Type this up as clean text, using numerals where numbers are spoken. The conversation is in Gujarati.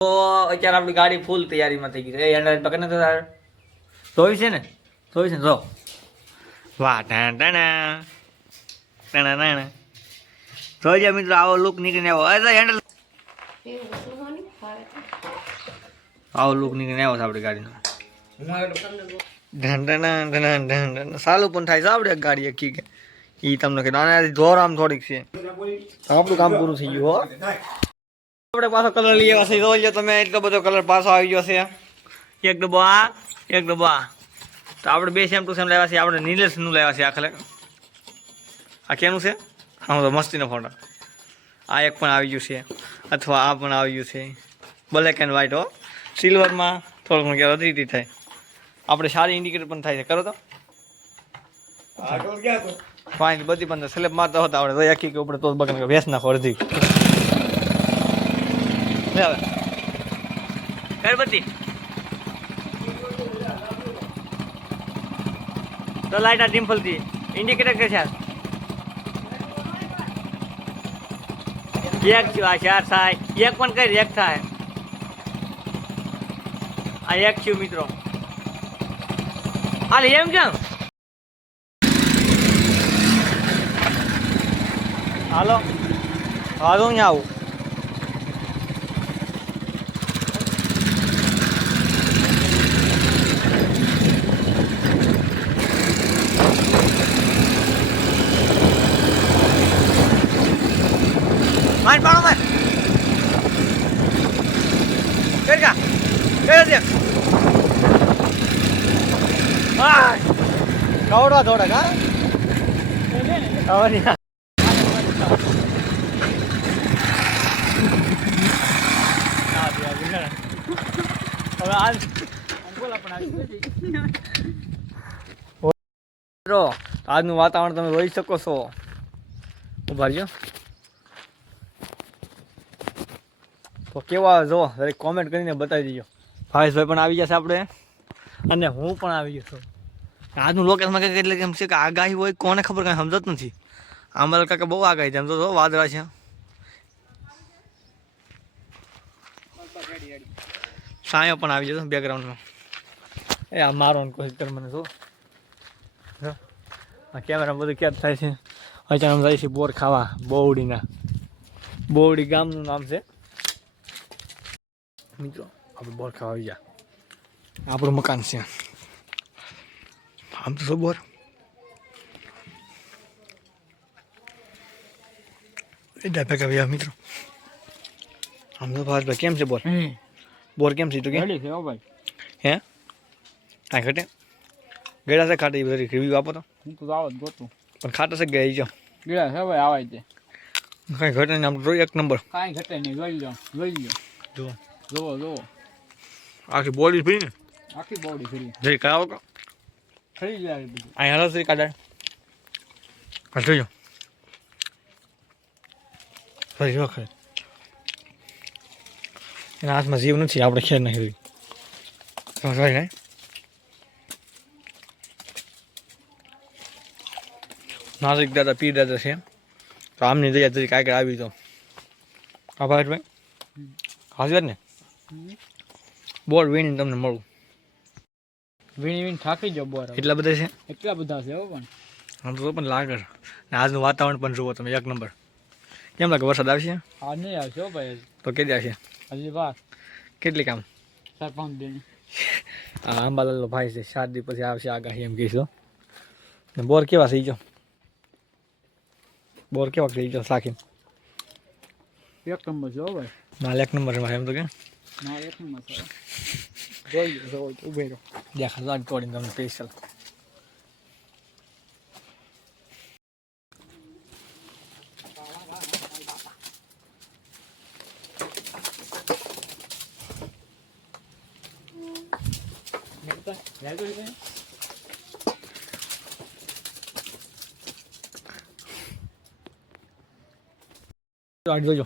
તો અત્યારે આપણી ગાડી ફૂલ તૈયારીમાં થઈ ગઈ છે. એ હેન્ડ પકડને તો તાર ધોઈ છે ને જો વાહ ટાણા જોઈ મિત્રો આવો લુક નીકળીને આવો હેન્ડલ આવો લુક નીકળીને આવ્યો છે આપણી ગાડીનો. સારું પણ થાય છે આપણે ગાડી એકી કે એ તમને કે નાનાથી જોર આમ થોડીક છે આપણું કામ પૂરું થઈ ગયું હો. આપણે પાછો કલર લઈ આવ્યા છે. જોઈ લો તમે એટલો બધો કલર પાછો આવી ગયો છે. એક ડબ્બો આ એક ડબ્બો આ. તો આપણે બે સેમ ટુ સેમ લાવ્યા છે. આપણે નીલેશનું લાવ્યા છે. આ ખલે આ કેનું છે? હા તો મસ્તીનો ફોટો. આ એક પણ આવી ગયું છે અથવા આ પણ આવી ગયું છે. બ્લેક એન્ડ વ્હાઈટ હો. સિલ્વરમાં થોડું ઘણું ક્યારે અદરીતી થાય. આપણે સારી ઇન્ડિકેટર પણ થાય છે. કરો તો ફાઇન બધી પણ સ્લેબ મારતા હતા આપણે તો આખી કે ઉપર તો બગન ભેંસ નાખો અડધી હવે કર બધી તો લાઈટ આ ડિમ્પલ થી ઇન્ડિકેટર કે છે એક છે આ ચાર થાય એક પણ કઈ એક થાય આ એક છે મિત્રો હાલ એમ કેમ હાલો હાલો અહીંયા આવું માર પાડો માર કર કા કર દે આ કવડવા થોડા કા આવરી હવે આજ બોલા પણ આજનું વાતાવરણ તમે જોઈ શકો છો. ઉભા રહ્યો તો કેવા જો દરેક કોમેન્ટ કરીને બતાવી દીજો. ભાવેશભાઈ પણ આવી જશે આપણે અને હું પણ આવી ગયો છું. આજનું લોકેશનમાં કંઈક એટલે કેમ છે કે આગાહી હોય કોને ખબર કાંઈ સમજત નથી. અમારા કાકા બહુ આગાહી છે એમ તો વાદળા છે. સાયો પણ આવી જતો બેકગ્રાઉન્ડમાં. એ આ મારવાની કોશિશ કર મને શું આ કેમેરા બધું ક્યાં થાય છે. અચાનક જાય છે બોર ખાવા બોવડી ગામનું નામ છે મિત્રો. આપણે બોર ખાવા આવી ગયા. આપણું મકાન છે આમ તો શું બોર એટલા ભેગા ભૈયા મિત્રો. આમ તો ભાઈ કેમ છે બોર કેમ છે તું કે હે આ ઘટે ગેડા છે ખાટે બધી રિવ્યુ આપો તો હું તો આવત ગોતું પણ ખાટા છે ગઈ જાઓ ગેડા છે ભાઈ આવાય છે કઈ ઘટે નહીં. આમ જોઈ એક નંબર કાંઈ ઘટે નહીં. જોઈ લો જુઓ આખી બોડી ફરી ને આખી બોડી ફરી જઈ કરાવો કો ફરી જાય બધું અહીં હાલો શ્રી કાઢા જોજો ફરી વખત એના હાથમાં જીવ નથી. આપણે ખેર નહીં જોઈ નાસિક દાદા પીર દાદા છે તો આમની દયા તરીકે કાંઈક આવી તો આભાર ભાઈ હાજર ને બોર વીણીને તમને મળું. વીણી થાકી જાવ બોર એટલા બધા છે એટલા બધા છે પણ આમ તો પણ લાગે. ને આજનું વાતાવરણ પણ જુઓ તમે એક નંબર. કેમ લાગે વરસાદ આવશે? હા નહીં આવશે ભાઈ. તો કેદી આવશે? હજી વાર કેટલી કામ 4-5 દિન. હા અંબાલાલ ભાઈ છે 7 દિવસ પછી આવશે આગાહી એમ કહીશું. ને બોર કેવા થઈ ગયો? બોર કેવા થઈ ગયો સાખી? એક નંબર છે ભાઈ. ના એક નંબર ભાઈ એમ તો કે ના એક નંબર છે. જોઈ ઉભે રહો દેખા લાગ તોડીને તમને સ્પેશિયલ જોજો